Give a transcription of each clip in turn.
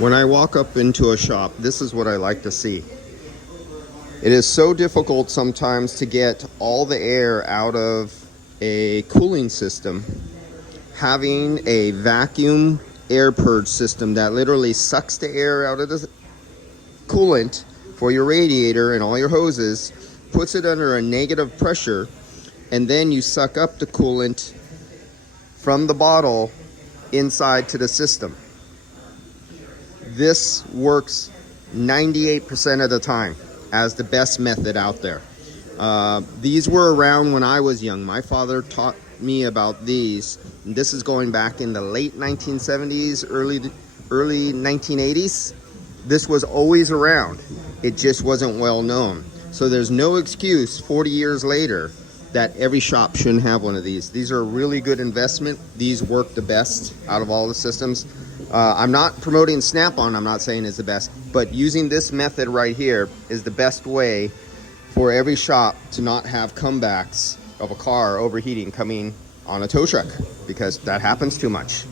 When I walk up into a shop, this is what I like to see. It is so difficult sometimes to get all the air out of a cooling system. Having a vacuum air purge system that literally sucks the air out of the coolant for your radiator and all your hoses, puts it under a negative pressure, and then you suck up the coolant from the bottle inside to the system. This works 98% of the time as the best method out there. These were around when I was young. My father taught me about these. This is going back in the late 1970s, early 1980s. This was always around. It just wasn't well known. So there's no excuse 40 years later that every shop shouldn't have one of these. These are a really good investment. These work the best out of all the systems. I'm not promoting Snap-on, I'm not saying it's the best, but using this method right here is the best way for every shop to not have comebacks of a car overheating coming on a tow truck, because that happens too much.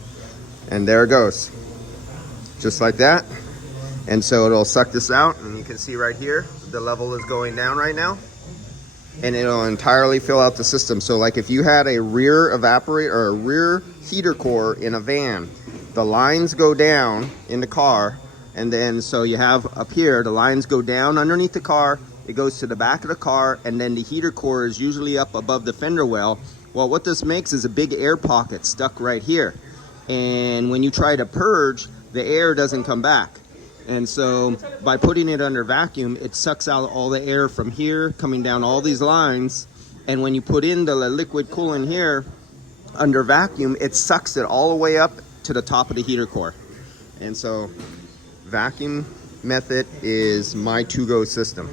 And there it goes, just like that. And so it'll suck this out, and you can see right here, the level is going down right now, and it'll entirely fill out the system. So like if you had a rear evaporator or a rear heater core in a van, the lines go down in the car, and then so you have up here, the lines go down underneath the car, it goes to the back of the car, and then the heater core is usually up above the fender well. Well, what this makes is a big air pocket stuck right here. And when you try to purge, the air doesn't come back. And so by putting it under vacuum, it sucks out all the air from here, coming down all these lines. And when you put in the liquid coolant here under vacuum, it sucks it all the way up to the top of the heater core. And so vacuum method is my to-go system.